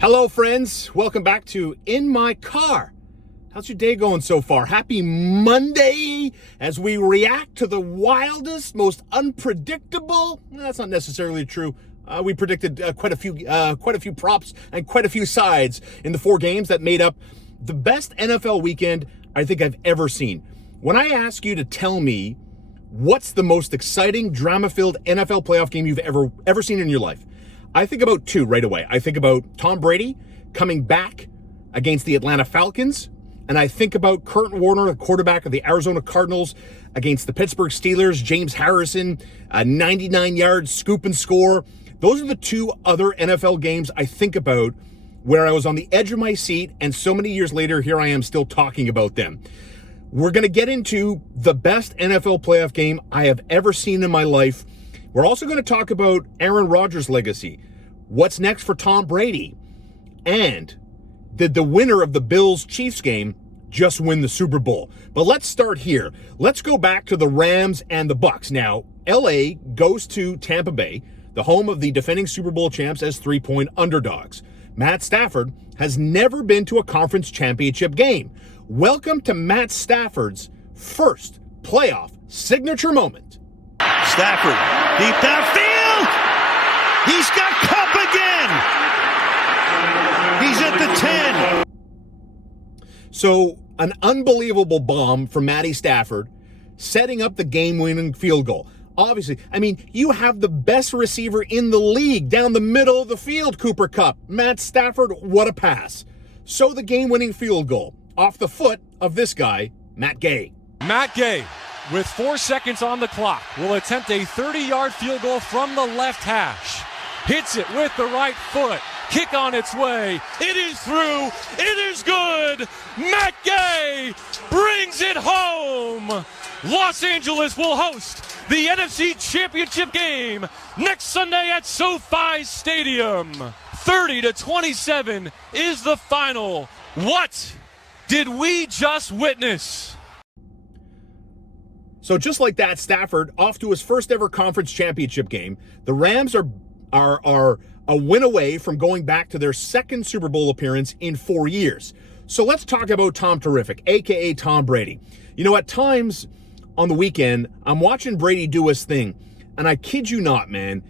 Hello, friends. Welcome back to In My Car. How's your day going so far? Happy Monday as we react to the wildest, most unpredictable. That's not necessarily true. We predicted quite a few props and quite a few sides in the 4 games that made up the best NFL weekend I think I've ever seen. When I ask you to tell me what's the most exciting, drama-filled NFL playoff game you've ever seen in your life, I think about 2 right away. I think about Tom Brady coming back against the Atlanta Falcons, and I think about Kurt Warner, the quarterback of the Arizona Cardinals, against the Pittsburgh Steelers, James Harrison, a 99-yard scoop and score. Those are the 2 other NFL games I think about where I was on the edge of my seat, and so many years later, here I am still talking about them. We're going to get into the best NFL playoff game I have ever seen in my life. We're also going to talk about Aaron Rodgers' legacy. What's next for Tom Brady? And did the winner of the Bills-Chiefs game just win the Super Bowl? But let's start here. Let's go back to the Rams and the Bucs. Now, LA goes to Tampa Bay, the home of the defending Super Bowl champs, as 3-point underdogs. Matt Stafford has never been to a conference championship game. Welcome to Matt Stafford's first playoff signature moment. Stafford, deep downfield. He's got Cup again. He's at the 10. So, an unbelievable bomb from Matty Stafford, setting up the game-winning field goal. Obviously, I mean, you have the best receiver in the league down the middle of the field, Cooper Kupp. Matt Stafford, what a pass. So the game-winning field goal off the foot of this guy, Matt Gay. Matt Gay, with 4 seconds on the clock, will attempt a 30-yard field goal from the left hash. Hits it with the right foot. Kick on its way. It is through. It is good. Matt Gay brings it home. Los Angeles will host the NFC Championship game next Sunday at SoFi Stadium. 30-27 is the final. What did we just witness? So just like that, Stafford off to his first ever conference championship game. The Rams are a win away from going back to their second Super Bowl appearance in 4 years. So let's talk about Tom Terrific, aka Tom Brady. You know, at times on the weekend, I'm watching Brady do his thing, and I kid you not, man,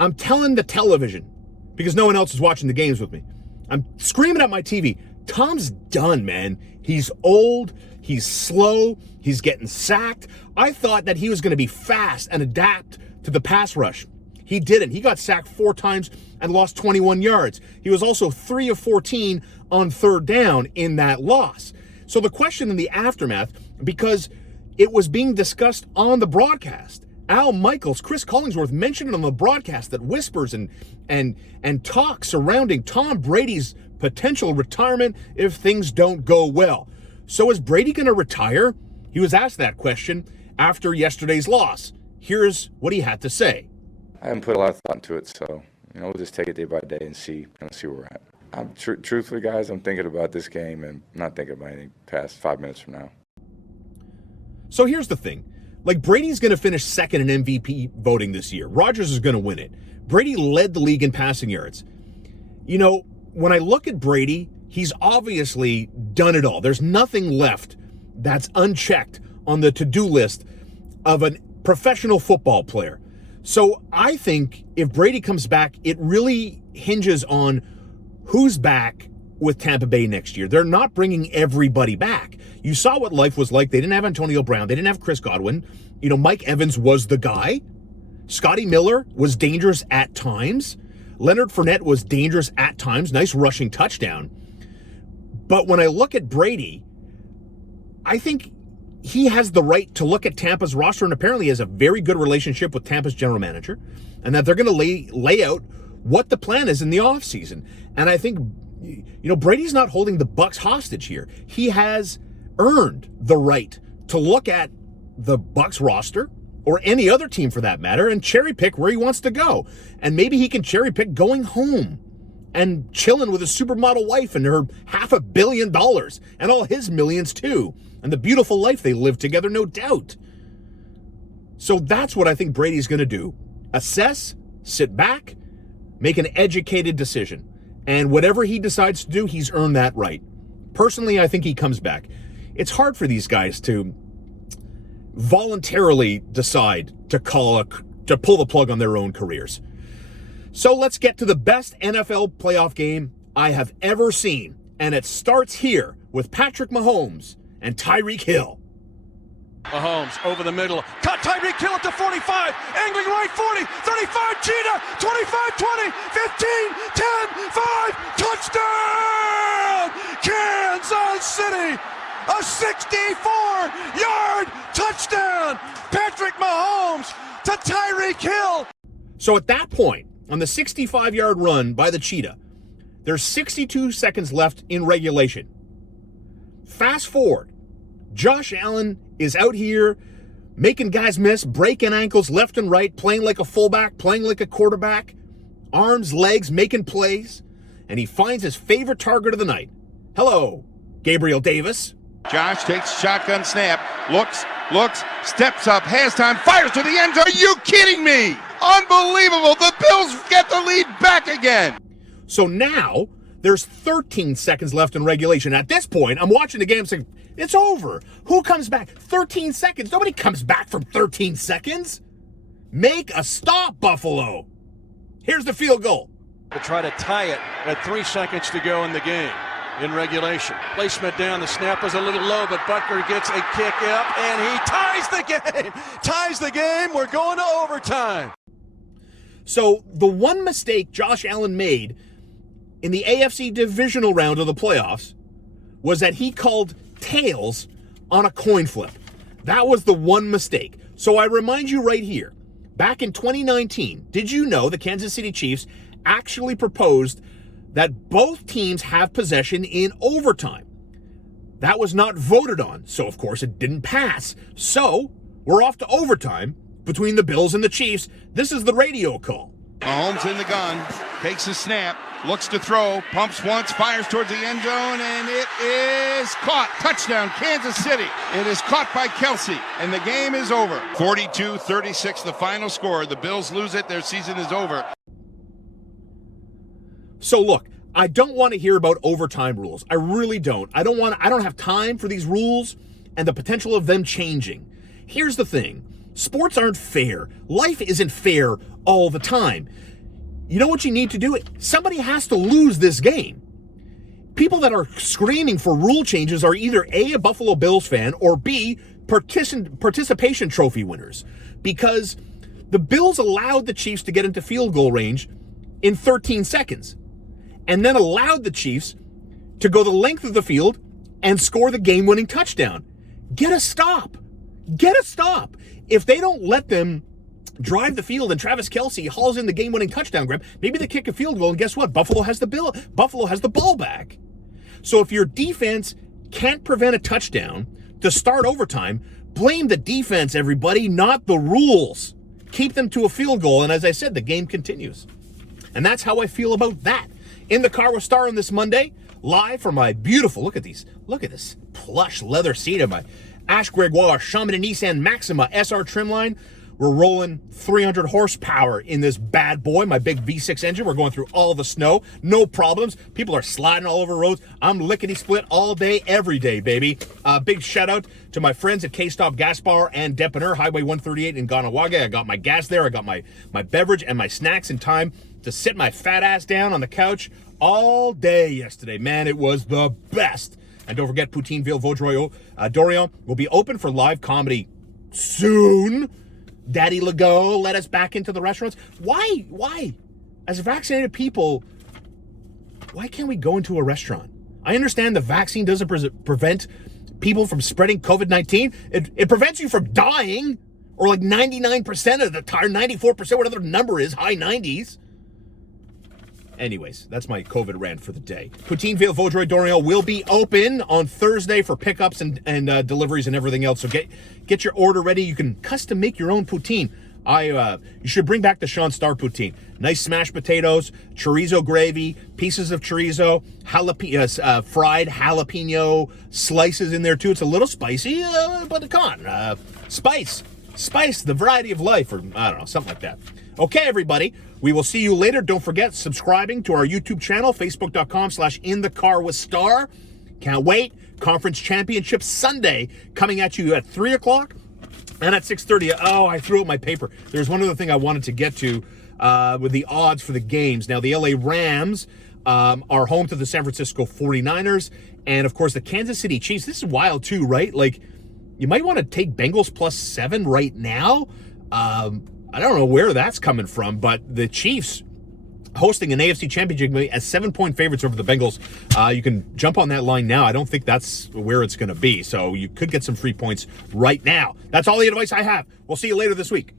I'm telling the television, because no one else is watching the games with me, I'm screaming at my TV, Tom's done, man. He's old, he's slow, he's getting sacked. I thought that he was going to be fast and adapt to the pass rush. He didn't. He got sacked 4 times and lost 21 yards. He was also 3 of 14 on third down in that loss. So the question in the aftermath, because it was being discussed on the broadcast, Al Michaels, Chris Collingsworth mentioned it on the broadcast, that whispers and talk surrounding Tom Brady's potential retirement if things don't go well. So is Brady going to retire? He was asked that question after yesterday's loss. Here's what he had to say. I haven't put a lot of thought into it, so we'll just take it day by day and see where we're at. Truthfully, guys, I'm thinking about this game and not thinking about anything past 5 minutes from now. So here's the thing. Like, Brady's going to finish second in MVP voting this year. Rodgers is going to win it. Brady led the league in passing yards. You know, when I look at Brady, he's obviously done it all. There's nothing left that's unchecked on the to-do list of a professional football player. So I think if Brady comes back, it really hinges on who's back with Tampa Bay next year. They're not bringing everybody back. You saw what life was like. They didn't have Antonio Brown. They didn't have Chris Godwin. You know, Mike Evans was the guy. Scotty Miller was dangerous at times. Leonard Fournette was dangerous at times. Nice rushing touchdown. But when I look at Brady, I think he has the right to look at Tampa's roster, and apparently has a very good relationship with Tampa's general manager, and that they're going to lay out what the plan is in the offseason. And I think, Brady's not holding the Bucs hostage here. He has earned the right to look at the Bucs roster, or any other team for that matter, and cherry pick where he wants to go. And maybe he can cherry pick going home and chilling with his supermodel wife and her $500 million and all his millions too, and the beautiful life they live together, no doubt. So that's what I think Brady's going to do. Assess, sit back, make an educated decision. And whatever he decides to do, he's earned that right. Personally, I think he comes back. It's hard for these guys to voluntarily decide to pull the plug on their own careers. So let's get to the best NFL playoff game I have ever seen. And it starts here with Patrick Mahomes and Tyreek Hill. Mahomes over the middle. Cut Tyreek Hill at the 45. Angling right 40. 35. Cheetah. 25. 20. 15. 10. 5. Touchdown! Kansas City! A 64-yard touchdown! Patrick Mahomes to Tyreek Hill. So at that point, on the 65-yard run by the Cheetah, there's 62 seconds left in regulation. Fast forward. Josh Allen is out here making guys miss, breaking ankles left and right, playing like a fullback, playing like a quarterback, arms, legs, making plays, and he finds his favorite target of the night. Hello, Gabriel Davis. Josh takes shotgun snap, looks, steps up, has time, fires to the end zone. Are you kidding me? Unbelievable. The Bills get the lead back again. So now there's 13 seconds left in regulation. At this point, I'm watching the game saying, it's over. Who comes back? 13 seconds. Nobody comes back from 13 seconds. Make a stop, Buffalo. Here's the field goal. To try to tie it at 3 seconds to go in the game in regulation. Placement down. The snap was a little low, but Butker gets a kick up, and he ties the game. Ties the game. We're going to overtime. So the one mistake Josh Allen made in the AFC divisional round of the playoffs was that he called tails on a coin flip. That was the one mistake. So I remind you right here, back in 2019, did you know the Kansas City Chiefs actually proposed that both teams have possession in overtime? That was not voted on, so of course it didn't pass. So we're off to overtime between the Bills and the Chiefs. This is the radio call. Mahomes in the gun, takes a snap, looks to throw, pumps once, fires towards the end zone, and it is caught. Touchdown, Kansas City. It is caught by Kelsey, and the game is over. 42-36, the final score. The Bills lose it. Their season is over. So look, I don't want to hear about overtime rules. I really don't. I don't have time for these rules and the potential of them changing. Here's the thing. Sports aren't fair. Life isn't fair all the time. You know what you need to do? Somebody has to lose this game. People that are screaming for rule changes are either A, a Buffalo Bills fan, or B, participation trophy winners. Because the Bills allowed the Chiefs to get into field goal range in 13 seconds. And then allowed the Chiefs to go the length of the field and score the game-winning touchdown. Get a stop. Get a stop. If they don't let them drive the field and Travis Kelce hauls in the game-winning touchdown grab, maybe they kick a field goal, and guess what? Buffalo has the ball back. So if your defense can't prevent a touchdown to start overtime, blame the defense, everybody, not the rules. Keep them to a field goal, and as I said, the game continues. And that's how I feel about that. In the car with Starr on this Monday, live from my beautiful, look at this plush leather seat of my Ash Gregoire Chamonix Nissan Maxima SR trimline. We're rolling 300 horsepower in this bad boy, my big V6 engine. We're going through all the snow, no problems. People are sliding all over roads. I'm lickety-split all day, every day, baby. Big shout out to my friends at K-Stop Gas Bar and Depanneur, Highway 138 in Ganawage. I got my gas there. I got my beverage and my snacks in time to sit my fat ass down on the couch all day yesterday. Man, it was the best. And don't forget, Poutineville Vaudreuil Dorion will be open for live comedy soon. Daddy Legault let us back into the restaurants. Why? As vaccinated people, why can't we go into a restaurant? I understand the vaccine doesn't prevent people from spreading COVID-19. It prevents you from dying, or like 99% of the time, 94%, whatever the number is, high 90s. Anyways, that's my COVID rant for the day. Poutineville Vaudreuil Dorion will be open on Thursday for pickups and deliveries and everything else. So get your order ready. You can custom make your own poutine. You should bring back the Sean Starr poutine. Nice smashed potatoes, chorizo gravy, pieces of chorizo, fried jalapeno slices in there too. It's a little spicy, but come on, spice, the variety of life, or I don't know, something like that. Okay, everybody, we will see you later. Don't forget subscribing to our YouTube channel, facebook.com/inthecarwithstar. Can't wait. Conference Championship Sunday coming at you at 3 o'clock and at 6:30. Oh, I threw out my paper. There's one other thing I wanted to get to with the odds for the games. Now, the LA Rams are home to the San Francisco 49ers. And, of course, the Kansas City Chiefs. This is wild, too, right? Like, you might want to take Bengals +7 right now. I don't know where that's coming from, but the Chiefs hosting an AFC Championship game as 7-point favorites over the Bengals. You can jump on that line now. I don't think that's where it's going to be. So you could get some free points right now. That's all the advice I have. We'll see you later this week.